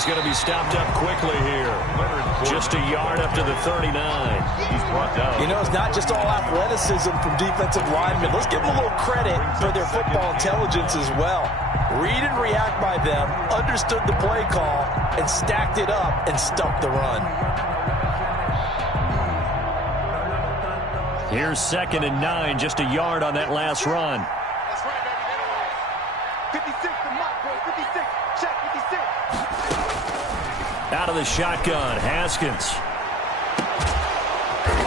he's going to be stopped up quickly here. Just a yard up to the 39. He's brought down. You know, it's not just all athleticism from defensive linemen. Let's give them a little credit for their football intelligence as well. Read and react by them, understood the play call, and stacked it up and stumped the run. Here's 2nd and 9, just a yard on that last run. That's right, baby. 56 to Mike, boy. 56. Check 56. Out of the shotgun, Haskins.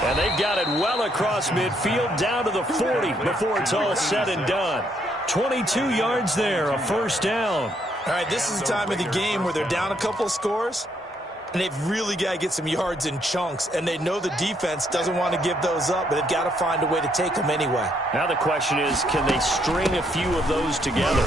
And they've got it well across midfield, down to the 40 before it's all said and done. 22 yards there, a first down. All right, this is the time of the game where they're down a couple of scores, and they've really got to get some yards in chunks, and they know the defense doesn't want to give those up, but they've got to find a way to take them anyway. Now the question is, can they string a few of those together?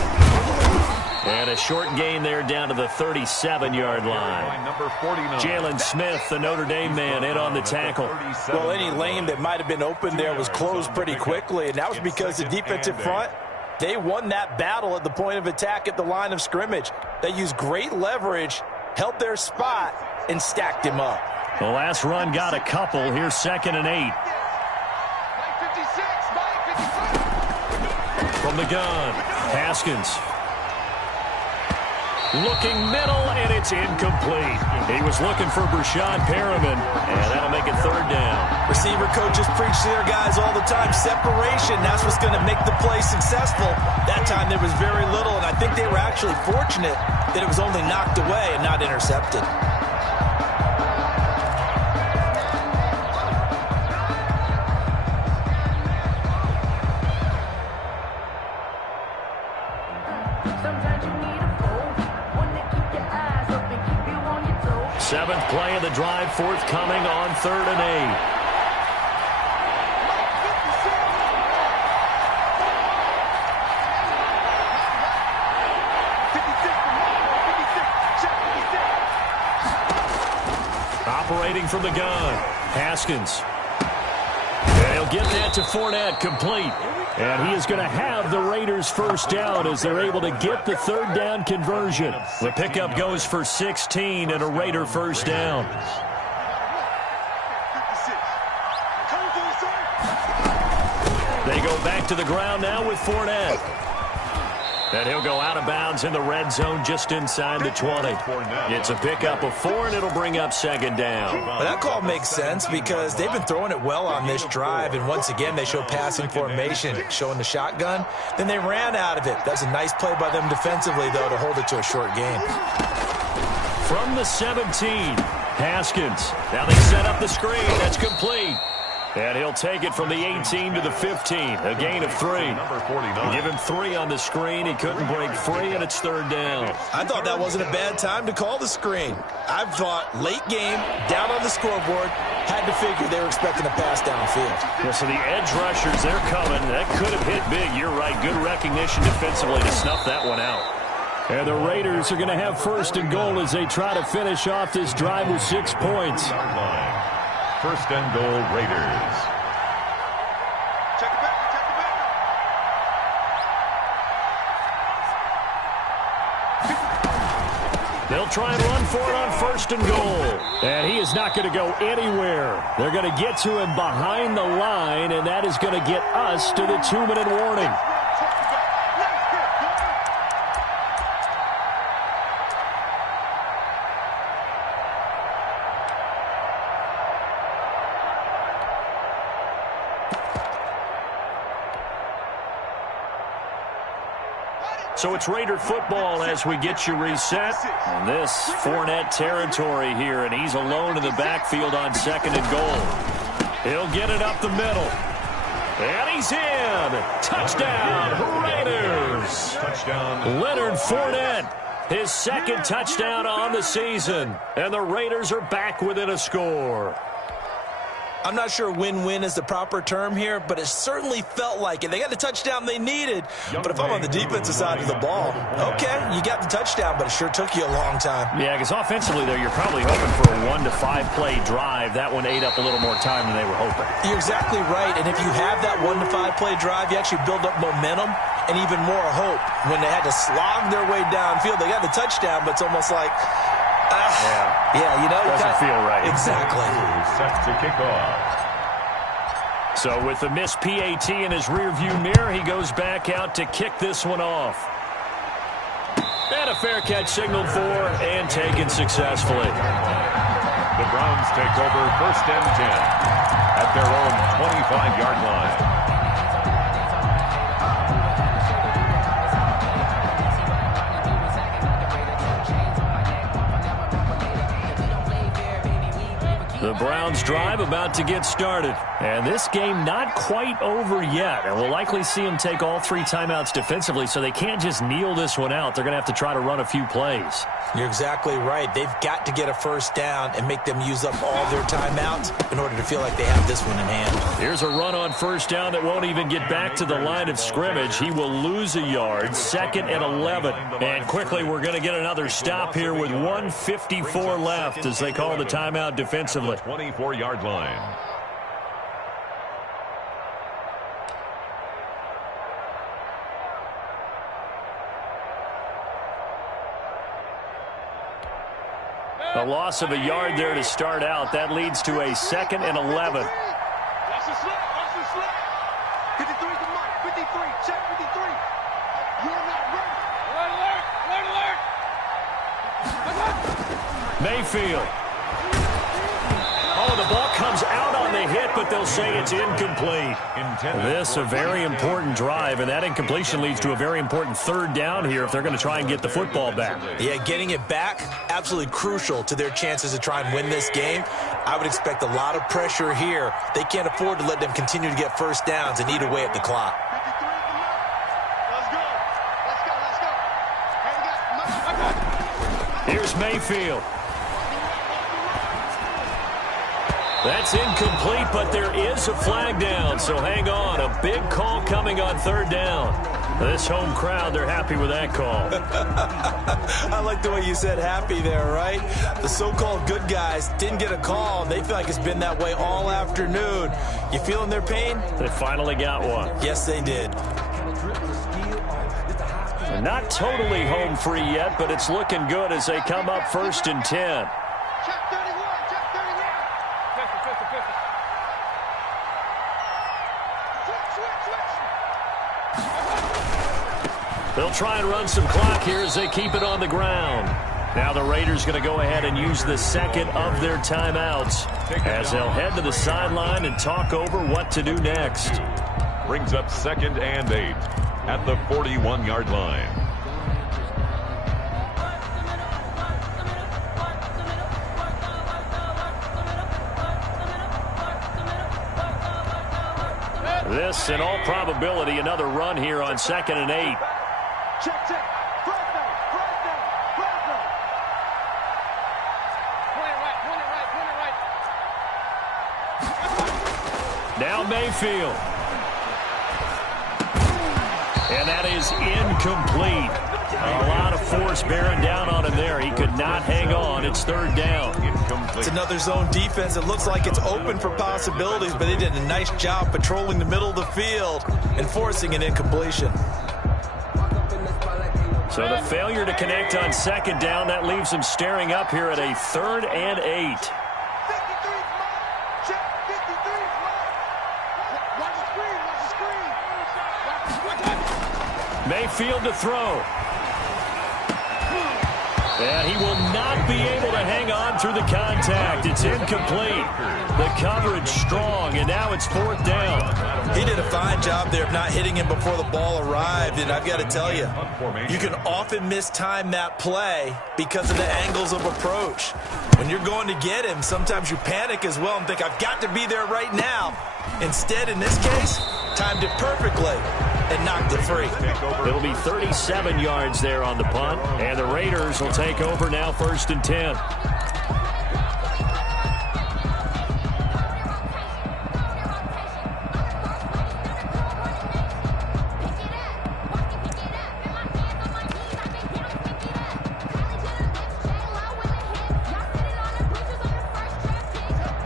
And a short gain there down to the 37-yard line. Number 49. Jalen Smith, the Notre Dame man, in on the tackle. Well, any lane that might have been open there was closed pretty quickly, and that was because the defensive front, they won that battle at the point of attack at the line of scrimmage. They used great leverage, held their spot, and stacked him up. The last run got a couple. Here's 2nd and 8. From the gun, Haskins. Looking middle, and it's incomplete. He was looking for Brashad Perriman, and that'll make it 3rd down. Receiver coaches preach to their guys all the time. Separation, that's what's going to make the play successful. That time there was very little, and I think they were actually fortunate that it was only knocked away and not intercepted. Seventh play of the drive, forthcoming on 3rd and 8. Operating from the gun, Haskins. And he'll get that to Fournette, complete. And he is going to have the Raiders first down as they're able to get the 3rd down conversion. The pickup goes for 16 and a Raider first down. They go back to the ground now with Fournette. And he'll go out of bounds in the red zone just inside the 20. It's a pickup of 4, and it'll bring up 2nd down. Well, that call makes sense because they've been throwing it well on this drive, and once again they show passing formation, showing the shotgun. Then they ran out of it. That's a nice play by them defensively, though, to hold it to a short gain. From the 17, Haskins. Now they set up the screen. That's complete. And he'll take it from the 18 to the 15, a gain of 3. Number 49. Give him 3 on the screen. He couldn't break free, and it's 3rd down. I thought that wasn't a bad time to call the screen. I thought late game, down on the scoreboard, had to figure they were expecting a pass downfield. Yeah, so the edge rushers, they're coming. That could have hit big. You're right. Good recognition defensively to snuff that one out. And the Raiders are going to have 1st and goal as they try to finish off this drive with 6 points. 1st and goal, Raiders. Check it back. Check it back. They'll try and run for it on 1st and goal. And he is not going to go anywhere. They're going to get to him behind the line, and that is going to get us to the 2-minute warning. So it's Raider football as we get you reset. And this Fournette territory here, and he's alone in the backfield on 2nd and goal. He'll get it up the middle. And he's in. Touchdown, Raiders. Touchdown. Leonard Fournette, his 2nd touchdown on the season. And the Raiders are back within a score. I'm not sure win-win is the proper term here, but it certainly felt like it. They got the touchdown they needed, but if I'm on the defensive side of the ball, okay, you got the touchdown, but it sure took you a long time. Yeah, because offensively, though, you're probably hoping for a 1 to 5 play drive. That one ate up a little more time than they were hoping. You're exactly right, and if you have that 1 to 5 play drive, you actually build up momentum and even more hope. When they had to slog their way downfield, they got the touchdown, but it's almost like, Yeah, you know. Doesn't feel right. Exactly. Set to kick off. So with the missed PAT in his rearview mirror, he goes back out to kick this one off. And a fair catch signaled for and taken successfully. The Browns take over 1st and 10 at their own 25-yard line. The Browns drive about to get started. And this game not quite over yet. And we'll likely see them take all 3 timeouts defensively, so they can't just kneel this one out. They're going to have to try to run a few plays. You're exactly right. They've got to get a first down and make them use up all their timeouts in order to feel like they have this one in hand. Here's a run on first down that won't even get back to the line of scrimmage. He will lose a yard, 2nd and 11. And quickly we're going to get another stop here with 1:54 left as they call the timeout defensively. 24-yard line. A loss of a yard there to start out. That leads to a 2nd and 11. Watch the slip. Watch the slip. 53's the mark. 53. Check 53. You're not ready. Alert. Mayfield. Oh, the ball comes out on the hit, but they'll say it's incomplete. This a very important drive, and that incompletion leads to a very important 3rd down here if they're going to try and get the football back. Yeah, getting it back, absolutely crucial to their chances to try and win this game. I would expect a lot of pressure here. They can't afford to let them continue to get first downs and eat away at the clock. 53's the mark. Let's go. Let's go. Let's go. Hey, we got Here's Mayfield. That's incomplete, but there is a flag down, so hang on. A big call coming on 3rd down. This home crowd, they're happy with that call. I like the way you said happy there, right? The so-called good guys didn't get a call. They feel like it's been that way all afternoon. You feeling their pain? They finally got one. Yes, they did. They're not totally home free yet, but it's looking good as they come up 1st and 10. Check 31. Check 31. Switch. They'll try and run some clock here as they keep it on the ground. Now the Raiders going to go ahead and use the 2nd of their timeouts as they'll head to the sideline and talk over what to do next. Brings up 2nd and 8 at the 41-yard line. This, in all probability, another run here on 2nd and 8. Check. Flag down. Point it right. Now Mayfield. And that is incomplete. A lot of force bearing down on him there. He could not hang on. It's 3rd down. It's another zone defense. It looks like it's open for possibilities, but they did a nice job patrolling the middle of the field and forcing an incompletion. So the failure to connect on 2nd down, that leaves them staring up here at a 3rd and 8. 53's mark. Check 53's mark. Watch the screen. Mayfield to throw. And he will not be able to hang on through the contact. It's incomplete. The coverage strong, and now it's 4th down. He did a fine job there of not hitting him before the ball arrived, and I've got to tell you, you can often mistime that play because of the angles of approach. When you're going to get him, sometimes you panic as well and think, I've got to be there right now. Instead, in this case, timed it perfectly and knocked it free. It'll be 37 yards there on the punt, and the Raiders will take over now 1st and 10.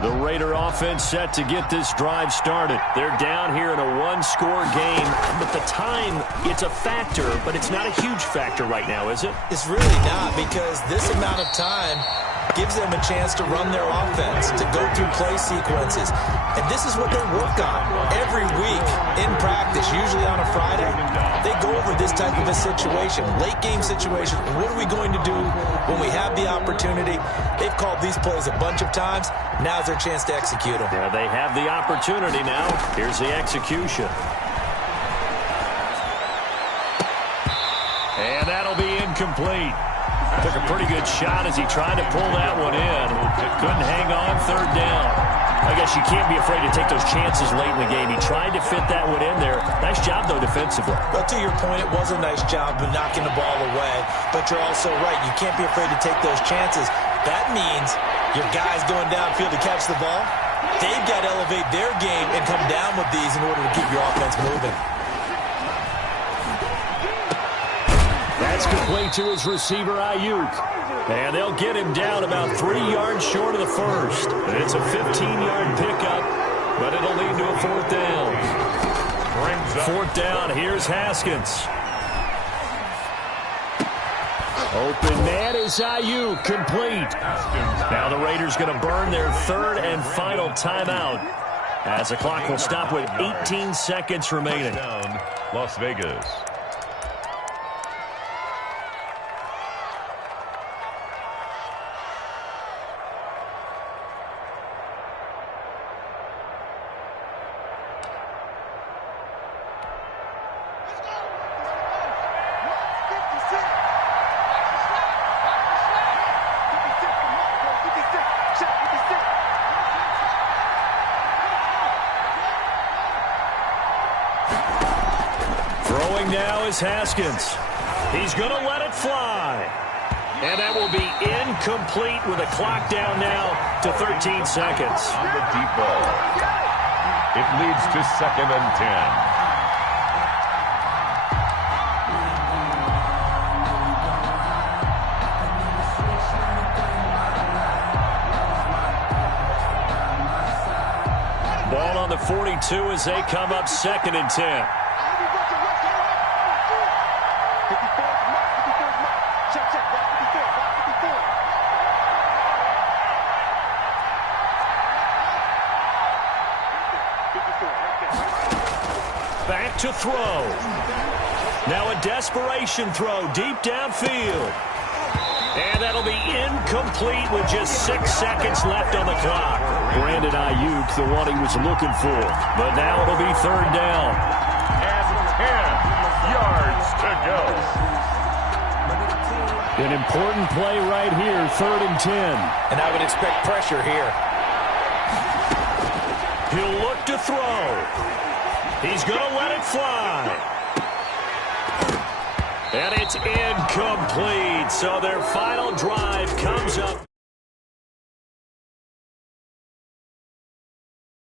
The Raider offense set to get this drive started. They're down here in a one-score game, but the time, it's a factor, but it's not a huge factor right now, is it? It's really not, because this amount of time gives them a chance to run their offense, to go through play sequences. And this is what they work on every week in practice, usually on a Friday. They go over this type of a situation, late game situation. What are we going to do when we have the opportunity? They've called these plays a bunch of times. Now's their chance to execute them. Yeah, they have the opportunity now. Here's the execution. And that'll be incomplete. Took a pretty good shot as he tried to pull that one in. Couldn't hang on third down. I guess you can't be afraid to take those chances late in the game. He tried to fit that one in there. Nice job, though, defensively. Well, to your point, it was a nice job of knocking the ball away. But you're also right. You can't be afraid to take those chances. That means your guys going downfield to catch the ball, they've got to elevate their game and come down with these in order to keep your offense moving. That's complete to his receiver, Ayuk. And they'll get him down about 3 yards short of the first. It's a 15-yard pickup, but it'll lead to a fourth down. Fourth down, here's Haskins. Open man is Ayuk, complete. Now the Raiders going to burn their third and final timeout as the clock will stop with 18 seconds remaining. Las Vegas. Now is Haskins. He's going to let it fly. And that will be incomplete with a clock down now to 13 seconds. On the deep ball. It leads to 2nd and 10. Ball on the 42 as they come up 2nd and 10. Back to throw. Now a desperation throw deep downfield. And that'll be incomplete with just 6 seconds left on the clock. Brandon Ayuk, the one he was looking for. But now it'll be third down. And 10 yards to go. An important play right here, 3rd and 10. And I would expect pressure here. He'll look to throw. He's going to let it fly. And it's incomplete. So their final drive comes up.